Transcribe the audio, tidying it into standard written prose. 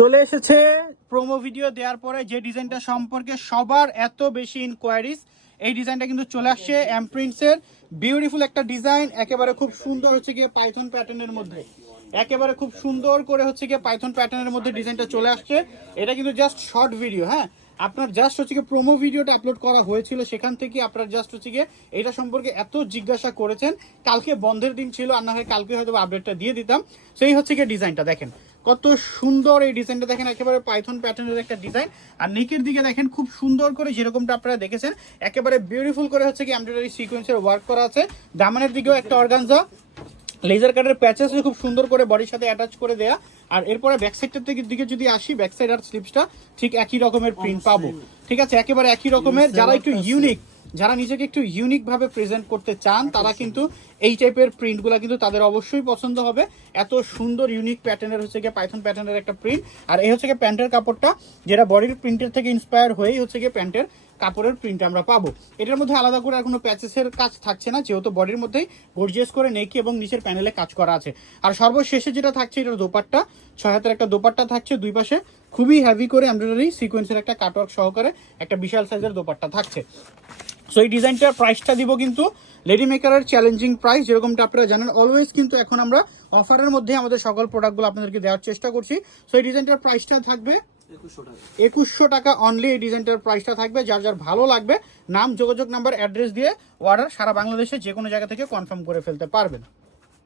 চলে এসেছে promo video দেওয়ার পরে যে ডিজাইনটা সম্পর্কে সবার এত বেশি ইনকোয়ারিজ। এই ডিজাইনটা কিন্তু চলে আসছে এমপ্রিন্টসের বিউটিফুল একটা ডিজাইন, একেবারে খুব সুন্দর হচ্ছে গিয়ে পাইথন প্যাটার্নের মধ্যে, একেবারে খুব সুন্দর করে হচ্ছে গিয়ে পাইথন প্যাটার্নের মধ্যে ডিজাইনটা চলে আসছে। এটা কিন্তু জাস্ট শর্ট ভিডিও, হ্যাঁ আপনার জাস্ট হচ্ছে গিয়ে প্রোমো ভিডিওটা আপলোড করা হয়েছিল, সেখান থেকে আপনার জাস্ট হচ্ছে গিয়ে এটা সম্পর্কে এত জিজ্ঞাসা করেছেন। কালকে বন্ধের দিন ছিল, আর না হয় কালকে হয়তো আপডেটটা দিয়ে দিতাম। সেই হচ্ছে গিয়ে ডিজাইনটা দেখেন কত সুন্দর, এই ডিজাইনটা দেখেন একেবারে পাইথন প্যাটার্নের একটা ডিজাইন। আর নেকের দিকে দেখেন খুব সুন্দর করে যেরকমটা আপনারা দেখেছেন একেবারে বিউটিফুল করে হচ্ছে কি এমব্রয়ডারি সিকোয়েন্সের ওয়ার্ক করা আছে। দামানের দিকেও একটা অর্গানজা লেজার কাটের প্যাচেস খুব সুন্দর করে বডির সাথে অ্যাটাচ করে দেয়া। আর এরপরে ব্যাক সাইডটার দিকে যদি আসি, ব্যাক সাইড আর স্লিপসটা ঠিক একই রকমের প্রিন্ট পাবো, ঠিক আছে, একেবারে একই রকমের। যারা একটু ইউনিক, যারা নিজেকে একটু ইউনিক ভাবে প্রেজেন্ট করতে চান, তারা কিন্তু এই টাইপের প্রিন্টগুলো কিন্তু তাদের অবশ্যই পছন্দ হবে। এত সুন্দর ইউনিক প্যাটার্নের হচ্ছে গিয়ে পাইথন প্যাটার্নের একটা প্রিন্ট। আর এই হচ্ছে গিয়ে প্যান্টের কাপড়টা, যেটা বডির প্রিন্টের থেকে ইন্সপায়ার হয়েই হচ্ছে গিয়ে প্যান্টের কাপড়ের প্রিন্ট আমরা পাবো। এটার মধ্যে আলাদা করে আর কোনো প্যাচেসের কাজ থাকছে না, যেহেতু বডির মধ্যেই গর্জিয়াস করে নেকি এবং নিচের প্যানেলে কাজ করা আছে। আর সর্বশেষে যেটা থাকছে, এটার দোপাট্টা 6 হাতের একটা দোপাট্টা থাকছে, দুই পাশে খুবই হেভি করে এমব্রয়ডারি সিকোয়েন্সের একটা কাটওয়ার্ক সহকারে একটা বিশাল সাইজের দোপাট্টা থাকছে। সো এই ডিজাইনটার প্রাইসটা দিব কিন্তু লেডি মেকারের চ্যালেঞ্জিং প্রাইস, যেরকমটা আপনারা জানেন অলওয়েজ কিন্তু এখন আমরা অফারের মধ্যে আমাদের সকল প্রোডাক্টগুলো আপনাদেরকে দেওয়ার চেষ্টা করছি। সো এই ডিজাইনটার প্রাইসটা থাকবে 2100 টাকা অনলি। এই ডিজাইনটার প্রাইসটা থাকবে। যার যার ভালো লাগবে নাম, যোগাযোগ নাম্বার, অ্যাড্রেস দিয়ে অর্ডার সারা বাংলাদেশে যে কোনো জায়গা থেকে কনফার্ম করে ফেলতে পারবেন।